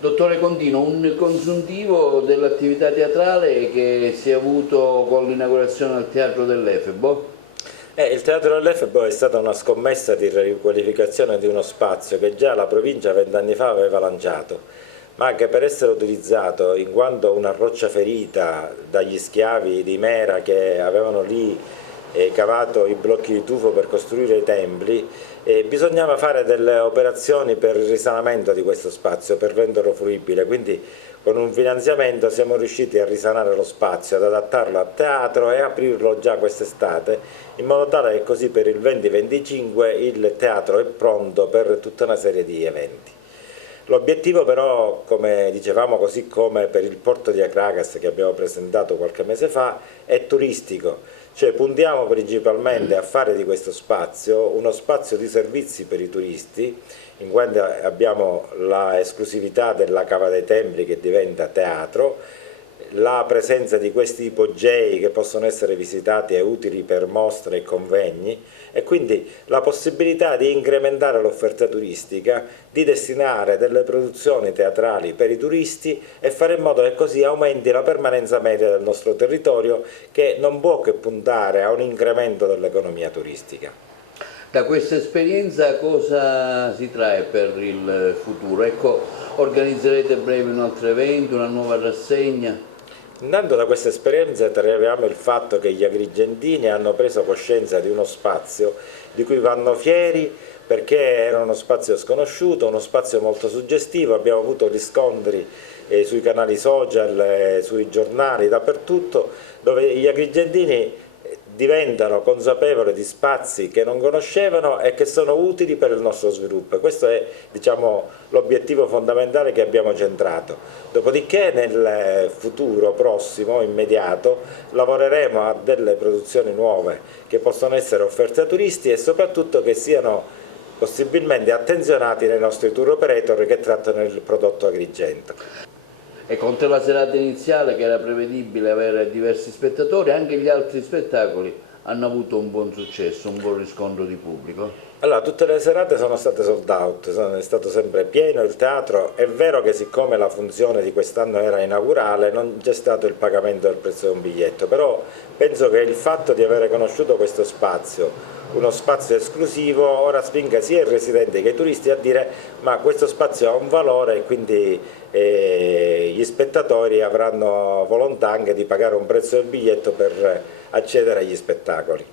Dottore Contino, un consuntivo dell'attività teatrale che si è avuto con l'inaugurazione al Teatro dell'Efebo? Il Teatro dell'Efebo è stata una scommessa di riqualificazione di uno spazio che già la provincia 20 anni fa aveva lanciato, ma che per essere utilizzato in quanto una roccia ferita dagli schiavi di Mera che avevano lì cavato i blocchi di tufo per costruire i templi, bisognava fare delle operazioni per il risanamento di questo spazio, per renderlo fruibile, quindi con un finanziamento siamo riusciti a risanare lo spazio, ad adattarlo a teatro e aprirlo già quest'estate, in modo tale che così per il 2025 il teatro è pronto per tutta una serie di eventi. L'obiettivo però, come dicevamo, così come per il porto di Acragas che abbiamo presentato qualche mese fa, è turistico, cioè puntiamo principalmente a fare di questo spazio uno spazio di servizi per i turisti, in quanto abbiamo l'esclusività della Cava dei Templi che diventa teatro, la presenza di questi ipogei che possono essere visitati e utili per mostre e convegni e quindi la possibilità di incrementare l'offerta turistica, di destinare delle produzioni teatrali per i turisti e fare in modo che così aumenti la permanenza media del nostro territorio che non può che puntare a un incremento dell'economia turistica. Da questa esperienza cosa si trae per il futuro? Ecco, organizzerete a breve un altro evento, una nuova rassegna? Intanto da questa esperienza traviamo il fatto che gli agrigentini hanno preso coscienza di uno spazio di cui vanno fieri perché era uno spazio sconosciuto, uno spazio molto suggestivo, abbiamo avuto riscontri sui canali social, sui giornali, dappertutto, dove gli agrigentini diventano consapevoli di spazi che non conoscevano e che sono utili per il nostro sviluppo. Questo è, diciamo, l'obiettivo fondamentale che abbiamo centrato. Dopodiché nel futuro prossimo, immediato, lavoreremo a delle produzioni nuove che possono essere offerte a turisti e soprattutto che siano possibilmente attenzionati dai nostri tour operator che trattano il prodotto agrigento. E oltre alla serata iniziale che era prevedibile avere diversi spettatori, anche gli altri spettacoli hanno avuto un buon successo, un buon riscontro di pubblico. Allora, tutte le serate sono state sold out, è stato sempre pieno il teatro. È vero che siccome la funzione di quest'anno era inaugurale non c'è stato il pagamento del prezzo di un biglietto, però penso che il fatto di avere conosciuto questo spazio, uno spazio esclusivo, ora spinga sia i residenti che i turisti a dire ma questo spazio ha un valore e quindi gli spettatori avranno volontà anche di pagare un prezzo del biglietto per accedere agli spettacoli.